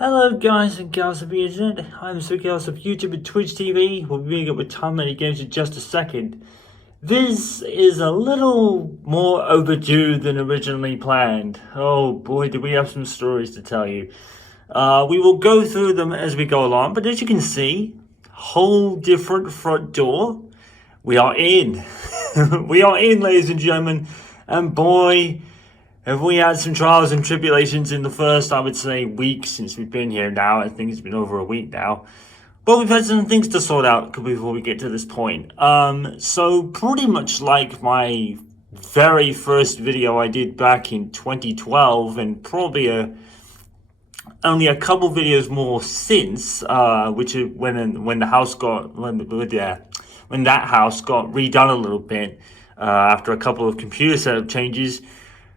Hello guys and gals of the internet, I'm the 7chaos of YouTube and Twitch TV. We'll be meeting up with Tom Many Games in just a second. This is a little more overdue than originally planned. Oh boy, do we have some stories to tell you. We will go through them as we go along, but as you can see, whole different front door. We are in. We are in, ladies and gentlemen, and boy, have we had some trials and tribulations in the first, I would say, week since we've been here now. I think it's been over a week now. But we've had some things to sort out before we get to this point. So pretty much like my very first video I did back in 2012, and probably only a couple videos more since, which is when the house got when that house got redone a little bit after a couple of computer setup changes.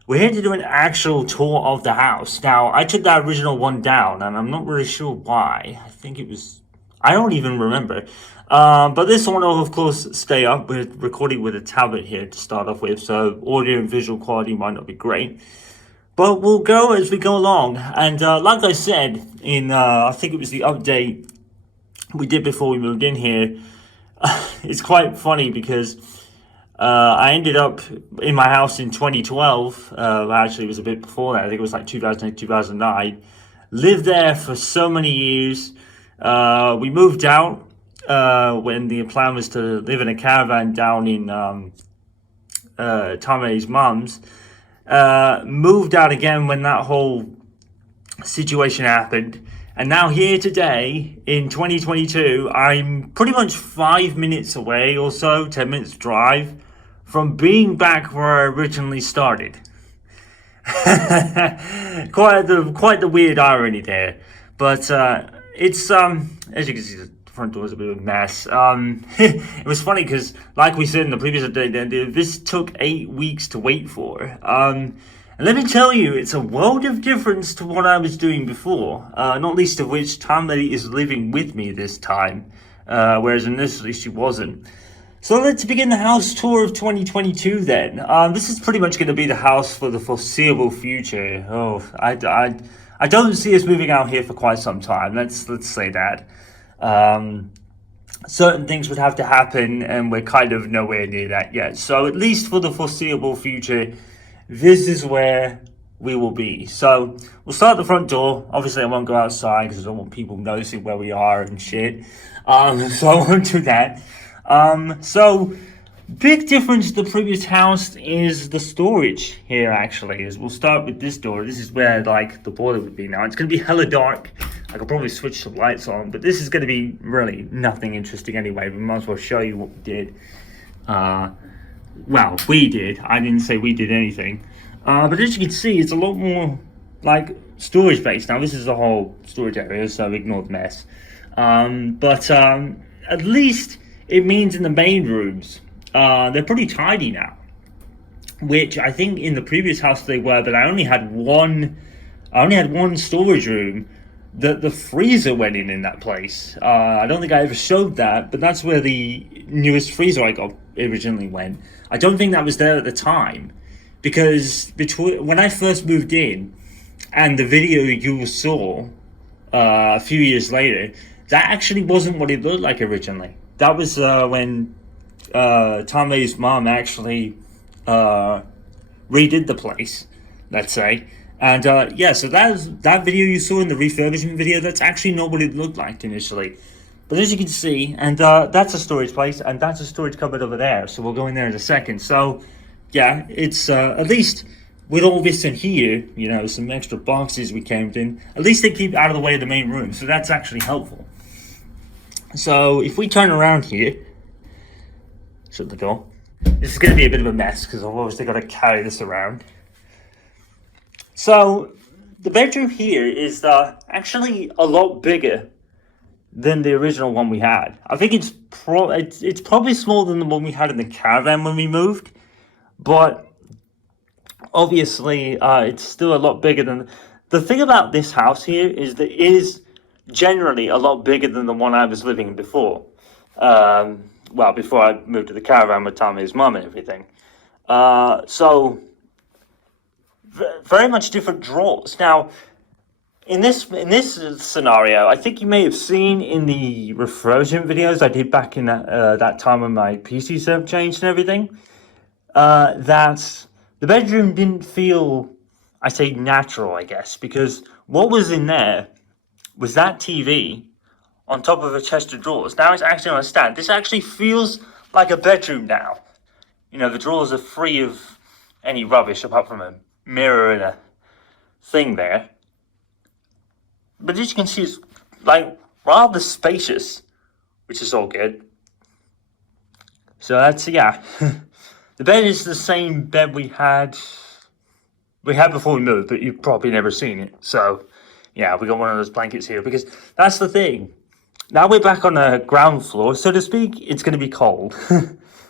We're here to do an actual tour of the house. Now, I took that original one down, and I'm not really sure why. I don't even remember. But this one will, of course, stay up. We're recording with a tablet here to start off with, so audio and visual quality might not be great. But we'll go as we go along. And like I said, I think it was the update we did before we moved in here, it's quite funny because I ended up in my house in 2012. Actually, it was a bit before that. I think it was like 2008, 2009. Lived there for so many years. We moved out when the plan was to live in a caravan down in Tommy's mum's. Moved out again when that whole situation happened. And now here today in 2022, I'm pretty much 5 minutes away or so, 10 minutes drive from being back where I originally started. quite the weird irony there. But it's as you can see, the front door is a bit of a mess. It was funny because, like we said in the previous update, this took 8 weeks to wait for. And let me tell you, it's a world of difference to what I was doing before, not least of which Tom Lady is living with me this time, whereas initially she wasn't. So let's begin the house tour of 2022 then. This is pretty much going to be the house for the foreseeable future. Oh, I don't see us moving out here for quite some time, let's say that. Certain things would have to happen, and we're kind of nowhere near that yet. So at least for the foreseeable future, this is where we will be. So we'll start at the front door. Obviously, I won't go outside because I don't want people noticing where we are and shit. So I won't do that. So big difference to the previous house is the storage here. Actually, is we'll start with this door. This is where like the boiler would be now. It's gonna be hella dark. I could probably switch some lights on, but this is gonna be really nothing interesting anyway. We might as well show you what we did. Well, we did. I didn't say we did anything. But as you can see, it's a lot more like storage space. Now, this is the whole storage area, so ignore the mess. But at least it means in the main rooms, they're pretty tidy now. Which I think in the previous house they were, but I only had one storage room. The freezer went in that place. I don't think I ever showed that, but that's where the newest freezer I got originally went. I don't think that was there at the time, because when I first moved in and the video you saw a few years later, that actually wasn't what it looked like originally. That was when Tommy's mom actually redid the place, let's say. And yeah, so that video you saw in the refurbishment video, that's actually not what it looked like initially. But as you can see, and that's a storage place, and that's a storage cupboard over there. So we'll go in there in a second. So yeah, it's at least with all this in here, you know, some extra boxes we came in, at least they keep out of the way of the main room. So that's actually helpful. So if we turn around here, shut the door. This is going to be a bit of a mess because I've obviously got to carry this around. So the bedroom here is actually a lot bigger than the original one we had. I think it's probably smaller than the one we had in the caravan when we moved, but obviously it's still a lot bigger than. The thing about this house here is that it is generally a lot bigger than the one I was living in before. Well, before I moved to the caravan with Tommy's mum and everything. So very much different drawers. Now, in this scenario, I think you may have seen in the refurbishment videos I did back in that time when my PC setup changed and everything, that the bedroom didn't feel, I say, natural, I guess, because what was in there was that TV on top of a chest of drawers. Now it's actually on a stand. This actually feels like a bedroom now. You know, the drawers are free of any rubbish apart from a mirror and a thing there. But as you can see, it's like rather spacious, which is all good. So that's, yeah. The bed is the same bed we had before we moved, but you've probably never seen it. So, yeah, we got one of those blankets here because that's the thing. Now we're back on the ground floor, so to speak. It's going to be cold,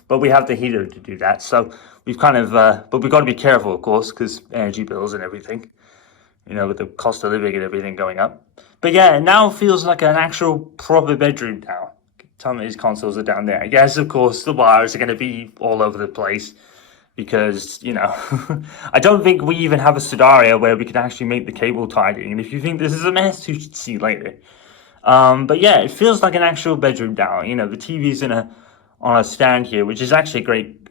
but we have the heater to do that. So we've kind of, but we've got to be careful, of course, because energy bills and everything. You know, with the cost of living and everything going up. But yeah, it now feels like an actual proper bedroom now. Some of these consoles are down there. Yes, of course, the wires are going to be all over the place because, you know, I don't think we even have a scenario where we can actually make the cable tidy. And if you think this is a mess, you should see later. But yeah, it feels like an actual bedroom now. You know, the TV's on a stand here, which is actually great.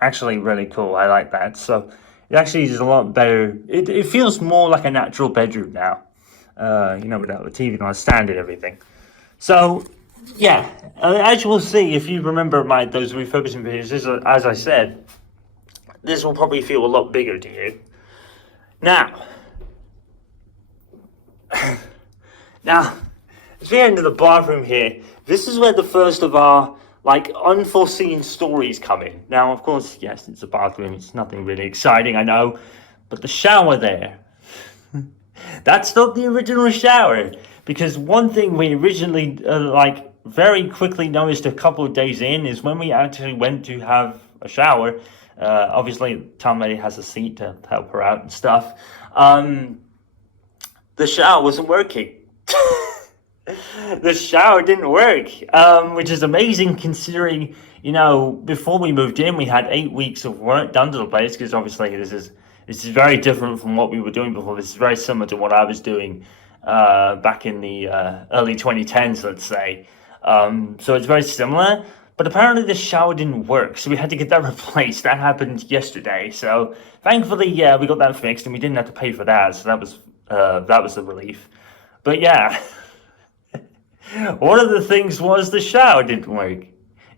Actually, really cool. I like that. So it actually is a lot better. It feels more like a natural bedroom now. You know, without the TV on a stand and everything. So yeah, as you will see, if you remember those refurbishment videos, as I said, this will probably feel a lot bigger to you. Now, as we enter the bathroom here, this is where the first of our unforeseen stories come in. Now, of course, yes, it's a bathroom. It's nothing really exciting, I know, but the shower there. That's not the original shower, because one thing we originally very quickly noticed a couple of days in is when we actually went to have a shower. Obviously, Tom Lady has a seat to help her out and stuff. The shower wasn't working. The shower didn't work, which is amazing considering, you know, before we moved in, we had 8 weeks of work done to the place, because obviously this is very different from what we were doing before. This is very similar to what I was doing back in the early 2010s, let's say. So it's very similar, but apparently the shower didn't work, so we had to get that replaced. That happened yesterday, so thankfully, yeah, we got that fixed, and we didn't have to pay for that, so that was a relief. But yeah, one of the things was the shower didn't work.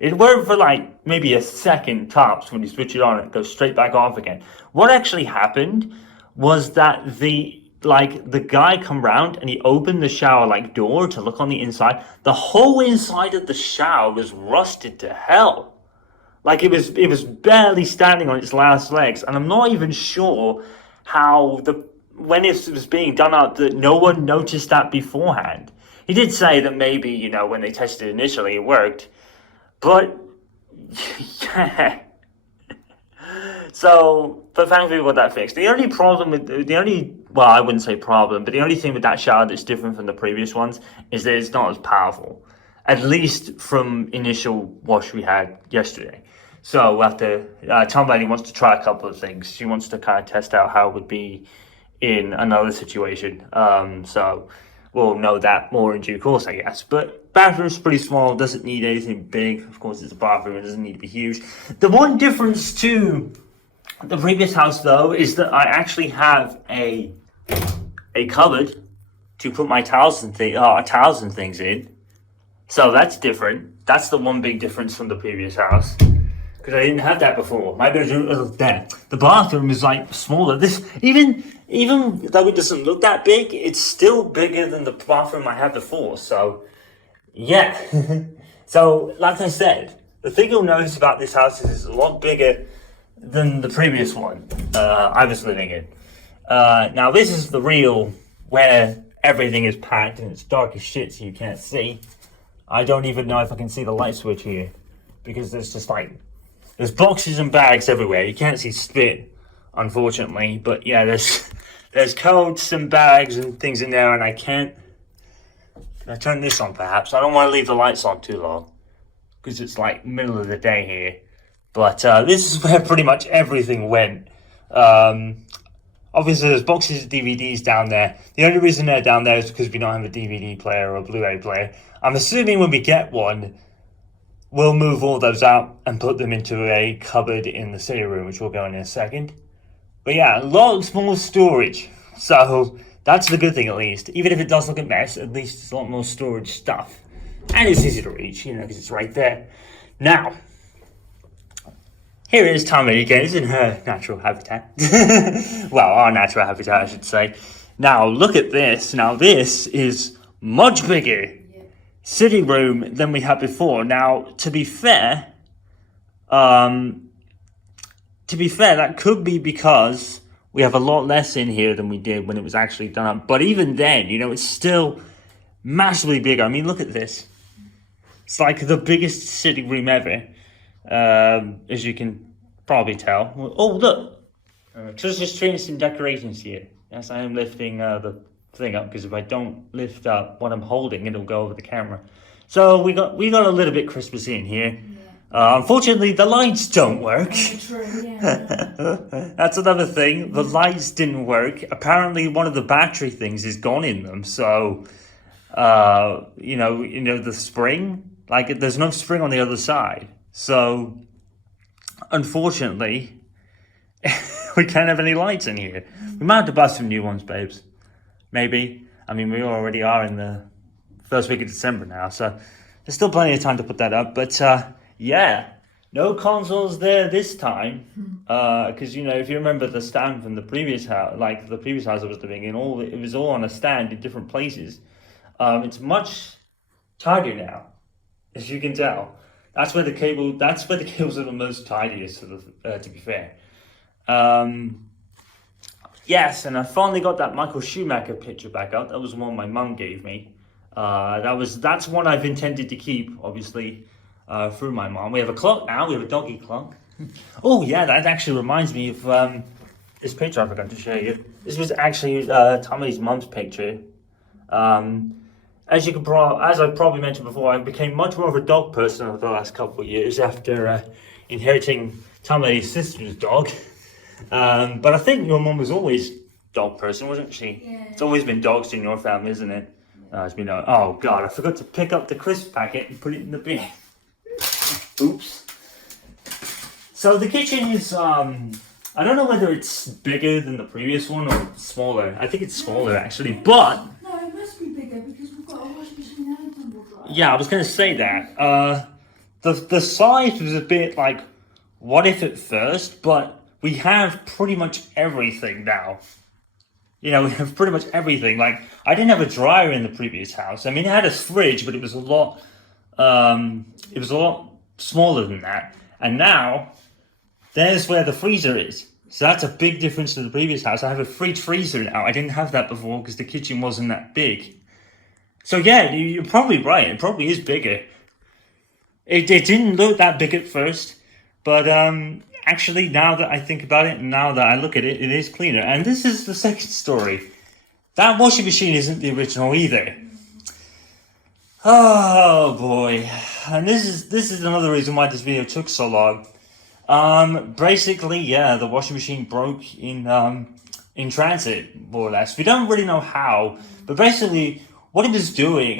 It worked for maybe a second tops. When you switch it on, it goes straight back off again. What actually happened was that the guy come round and he opened the shower door to look on the inside. The whole inside of the shower was rusted to hell. It was barely standing on its last legs, and I'm not even sure how when it was being done up that no one noticed that beforehand. He did say that maybe, you know, when they tested it initially it worked, but yeah. So, but thankfully we got that fixed. I wouldn't say problem, but the only thing with that shower that's different from the previous ones is that it's not as powerful. At least from initial wash we had yesterday. So we'll have to, Tom Lady wants to try a couple of things. She wants to kind of test out how it would be in another situation. So we'll know that more in due course, I guess. But bathroom's pretty small, doesn't need anything big. Of course, it's a bathroom, it doesn't need to be huge. The one difference to the previous house, though, is that I actually have a cupboard to put my towels and things in. So that's different. That's the one big difference from the previous house, because I didn't have that before. My bedroom, the bathroom is smaller. This even though it doesn't look that big, it's still bigger than the bathroom I had before. So yeah. So like I said, the thing you'll notice about this house is it's a lot bigger than the previous one I was living in. Now this is the real where everything is packed and it's dark as shit, so you can't see. I don't even know if I can see the light switch here, because there's just there's boxes and bags everywhere. You can't see spit, unfortunately, but yeah, there's coats and bags and things in there, and I can't. Can I turn this on perhaps? I don't want to leave the lights on too long, because it's middle of the day here. But this is where pretty much everything went. Obviously, there's boxes of DVDs down there. The only reason they're down there is because we don't have a DVD player or a Blu-ray player. I'm assuming when we get one, we'll move all those out and put them into a cupboard in the sitting room, which we'll go in a second. But yeah, lots more storage. So that's the good thing, at least. Even if it does look a mess, at least it's a lot more storage stuff. And it's easy to reach, because it's right there. Now, here is Tommy again. It's in her natural habitat. Well, our natural habitat, I should say. Now, look at this. Now, this is much bigger sitting room than we had before. Now, to be fair, that could be because we have a lot less in here than we did when it was actually done up. But even then, it's still massively bigger. I mean, look at this. It's like the biggest sitting room ever. As you can probably tell. Oh, look! Just changing some decorations here. Yes, I am lifting the thing up, because if I don't lift up what I'm holding, it'll go over the camera. So we got a little bit Christmassy in here. Yeah. Unfortunately, the lights don't work. True, yeah. That's another thing. The lights didn't work. Apparently, one of the battery things is gone in them. So, the spring, like there's no spring on the other side. So, unfortunately, we can't have any lights in here. We might have to buy some new ones, babes. Maybe. I mean, we already are in the first week of December now, so there's still plenty of time to put that up. But, yeah, no consoles there this time. Because, if you remember the stand from the previous house, like the previous house I was living in, it was all on a stand in different places. It's much tidier now, as you can tell. That's where the cables are the most tidiest, to be fair. Yes, and I finally got that Michael Schumacher picture back out. That was one my mum gave me. That's one I've intended to keep, obviously, through my mom. We have a clock now. We have a doggy clock. Oh yeah, that actually reminds me of this picture I forgot to show you. This was actually Tommy's mum's picture. As I've probably mentioned before, I became much more of a dog person over the last couple of years after inheriting Tommy's sister's dog. But I think your mum was always a dog person, wasn't she? Yeah. It's always been dogs in your family, isn't it? Oh God, I forgot to pick up the crisp packet and put it in the bin. Oops. So the kitchen is, I don't know whether it's bigger than the previous one or smaller. I think it's smaller actually, but... No, it must be bigger because we've got a washing machine and a tumble dryer. Yeah, I was going to say that. The size was a bit like, what if at first, but we have pretty much everything now. We have pretty much everything. Like, I didn't have a dryer in the previous house. I mean, it had a fridge, but it was a lot smaller than that. And now, there's where the freezer is. So that's a big difference to the previous house. I have a fridge freezer now. I didn't have that before because the kitchen wasn't that big. So yeah, you're probably right. It probably is bigger. It didn't look that big at first, but actually now that I think about it, and now that I look at it, it is cleaner. And this is the second story. That washing machine isn't the original either. Oh boy. And this is another reason why this video took so long. Basically, yeah, the washing machine broke in transit, more or less. We don't really know how, but basically what it was doing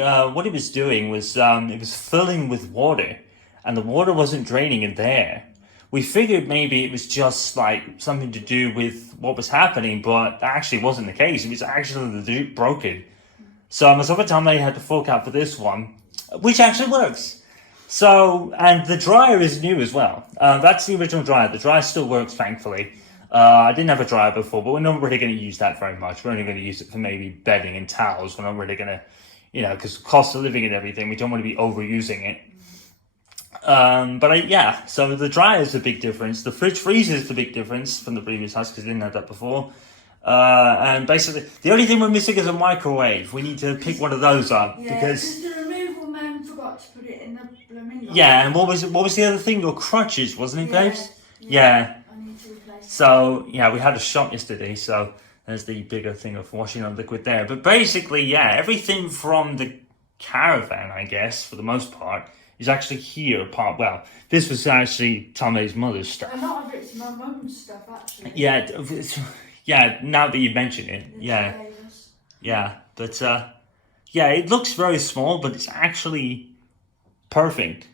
was it was filling with water, and the water wasn't draining in there. We figured maybe it was just like something to do with what was happening, but that actually wasn't the case. It was actually the dupe broken. So myself and Tommy had to fork out for this one, which actually works. So, and the dryer is new as well. That's the original dryer. The dryer still works, thankfully. I didn't have a dryer before, but we're not really going to use that very much. We're only going to use it for maybe bedding and towels. We're not really going to, because cost of living and everything, we don't want to be overusing it. So the dryer is a big difference. The fridge freezer is the big difference from the previous house because we didn't have that before. And basically, the only thing we're missing is a microwave. We need to pick one of those up because the removal man forgot to put it in the blooming. Yeah, and what was the other thing? Your crutches, wasn't it, babes? Yeah. I need to replace. So yeah, we had a shop yesterday, so there's the bigger thing of washing up liquid there. But basically, yeah, everything from the caravan, I guess, for the most part, is actually here. Well, this was actually Tommy's mother's stuff. A lot of it's my mum's stuff, actually. Yeah, Yeah, now that you mention it, yeah, Chaos. yeah. But yeah, it looks very small, but it's actually perfect.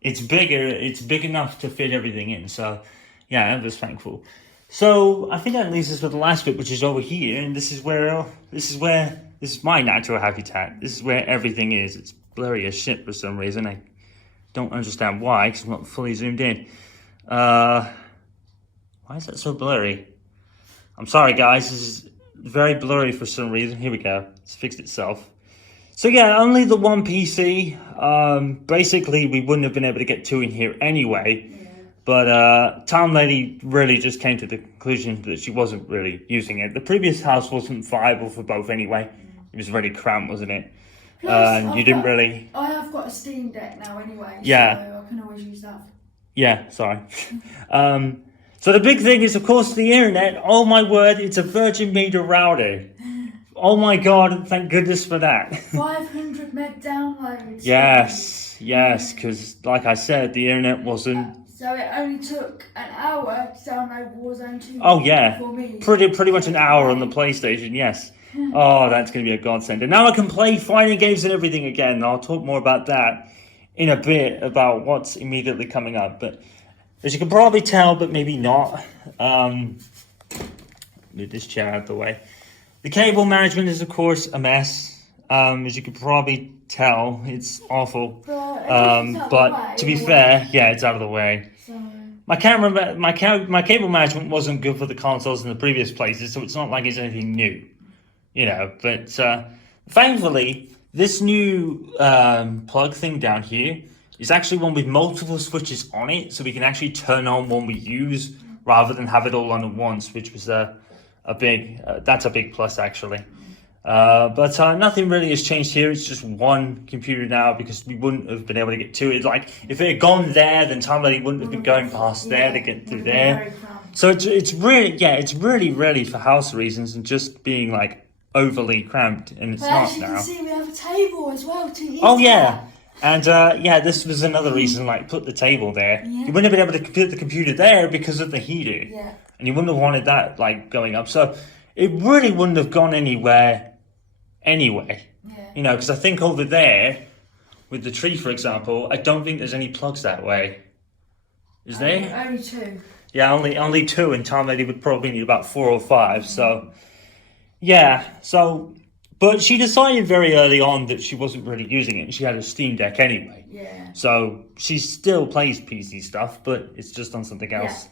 It's bigger. It's big enough to fit everything in. So yeah, I was thankful. So I think that leaves us with the last bit, which is over here, and this is my natural habitat. This is where everything is. It's blurry as shit for some reason. I don't understand why, because I'm not fully zoomed in. Why is that so blurry? I'm sorry, guys. This is very blurry for some reason. Here we go. It's fixed itself. So yeah, only the one PC. Basically, we wouldn't have been able to get two in here anyway. Yeah. But Tom Lady really just came to the conclusion that she wasn't really using it. The previous house wasn't viable for both anyway. It was really cramped, wasn't it? Plus, You didn't really... I have got a Steam Deck now anyway, Yeah. so I can always use that. Yeah, sorry. So the big thing is, of course, the internet. Oh my word, it's a Virgin Media router. Oh my god, thank goodness for that. 500 meg downloads. Yes, because like I said, the internet wasn't... So it only took an hour to download Warzone 2 Oh yeah, for me. pretty much an hour on the PlayStation, yes. Oh, that's going to be a godsend. And now I can play fighting games and everything again. I'll talk more about that in a bit, about what's immediately coming up. But as you can probably tell, but maybe not, move this chair out of the way. The cable management is, of course, a mess. As you can probably tell, it's awful. But to be fair, yeah, it's out of the way. So, My cable management wasn't good for the consoles in the previous places, so it's not like it's anything new, you know. But thankfully, this new plug thing down here is actually one with multiple switches on it, so we can actually turn on one we use rather than have it all on at once, which was that's a big plus actually. But nothing really has changed here. It's just one computer now because we wouldn't have been able to get to it. Like if it had gone there, then Tom Lady wouldn't have been going past there to get through there. So it's really for house reasons and just being like overly cramped, and it's but not as you now. can see, we have a table as well to eat Oh yeah. at. And this was another reason, like put the table there. Yeah. You wouldn't have been able to put the computer there because of the heater. Yeah. And you wouldn't have wanted that like going up. So it really wouldn't have gone anywhere anyway. Yeah. You know, because I think over there, with the tree, for example, I don't think there's any plugs that way. Is there? Only two. Yeah, only two, and Tom Lady would probably need about 4 or 5. So, yeah. So, but she decided very early on that she wasn't really using it, and she had a Steam Deck anyway. Yeah. So she still plays PC stuff, but it's just on something else.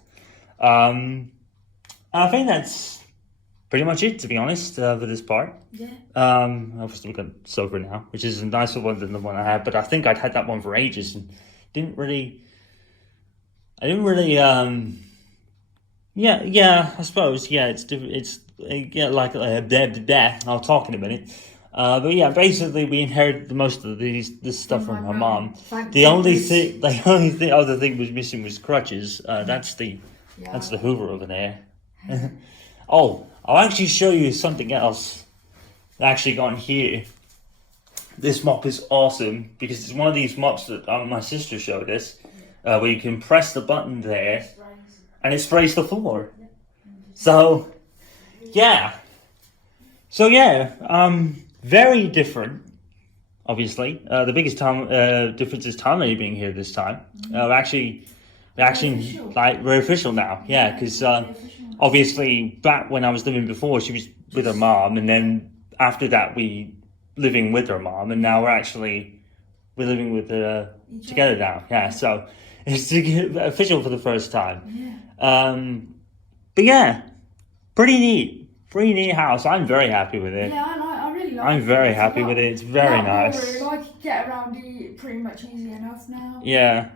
I think that's pretty much it, to be honest, for this part. Yeah. Obviously we've got sofa now, which is a nicer one than the one I had, but I think I'd had that one for ages and didn't really, I suppose, yeah, it's different, it's, I'll talk in a minute. But yeah, basically we inherited most of this stuff from my mom. The only other thing was missing was crutches. That's the Hoover over there. Oh, I'll actually show you something else that actually got in here. This mop is awesome because it's one of these mops that my sister showed us, where you can press the button there and it sprays the floor. So, yeah. Very different, obviously. The biggest difference is Tom Lady being here this time. We're actually we're official now, yeah, because obviously back when I was living before, she was with her mom, and then after that we living with her mom, and now we're living with together now, yeah. So it's official for the first time. But yeah, pretty neat house. I'm very happy with it. Yeah, I really like it. I'm very happy with it. It's very nice. I really like it. Get around it pretty much easy enough now. Yeah,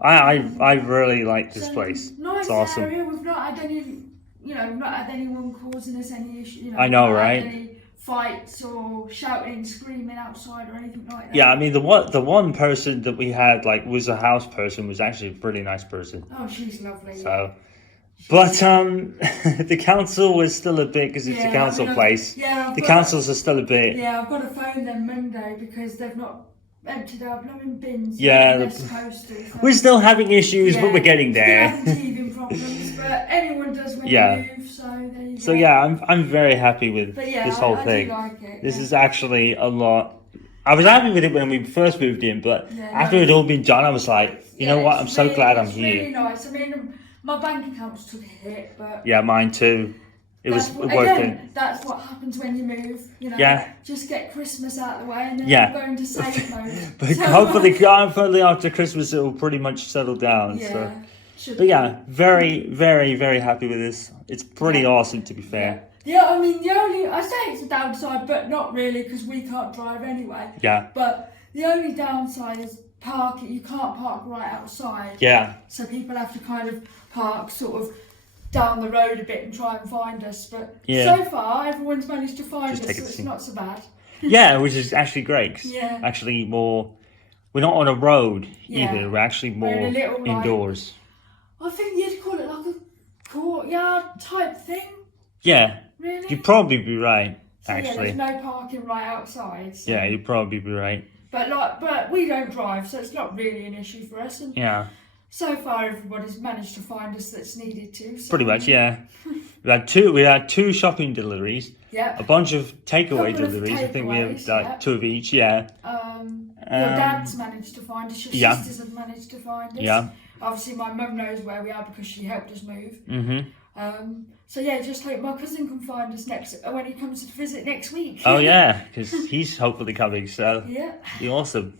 I really like this place. Nice It's awesome. area. We've not had any, we've not had anyone causing us any issue. I know, we've not right? had any fights or shouting, screaming outside or anything like that. Yeah, I mean the one person that we had was a house person, was actually a pretty nice person. Oh, she's lovely. So, but the council was still a bit, because it's a council place. Yeah, the councils are still a bit. Yeah, I've got to phone them Monday because they've not emptied our blooming bins. Yeah, They're supposed to. So. We're still having issues, but we're getting there. Still having teething problems, but anyone does when Yeah. you move, so there you go. So yeah, I'm very happy with But yeah, this whole I thing. do like it. This is actually a lot. I was happy with it when we first moved in, but after it all been done, I was like, you know what? I'm so glad I'm here. It's really nice. I mean, my bank accounts took a hit, but yeah, mine too. It was worth it. That's what happens when you move. You know, Yeah. just get Christmas out of the way, and then Yeah. go into save mode. But hopefully after Christmas it will pretty much settle down. Yeah. So. Should But yeah, very, very, very happy with this. It's pretty Yeah. awesome, to be fair. Yeah, I mean, I say it's a downside, but not really, because we can't drive anyway. Yeah. But the only downside is parking. You can't park right outside. Yeah. So people have to kind of park sort of down the road a bit and try and find us. But Yeah. so far, everyone's managed to find Just us, take so it it's easy. not so bad. Yeah, which is actually great. 'Cause Yeah. actually more, we're not on a road Yeah. either. We're actually We're more in a little, like- indoors. I think you'd call it like a courtyard type thing, Yeah, really. you'd probably be right, So yeah, actually. there's no parking right outside. So. Yeah, you'd probably be right. But we don't drive, so it's not really an issue for us. And Yeah, so far, everybody's managed to find us that's needed to. So. pretty much, yeah. We had two shopping deliveries, Yeah. a bunch of takeaway Couple of deliveries. I think we have takeaways, yeah. 2 of each, yeah. Your dad's managed to find us. Your yeah. sisters have managed to find us. Yeah. Obviously, my mum knows where we are because she helped us move. Mm-hmm. So yeah, just hope my cousin can find us when he comes to visit next week. Oh yeah, because he's hopefully coming, so Yeah. be awesome.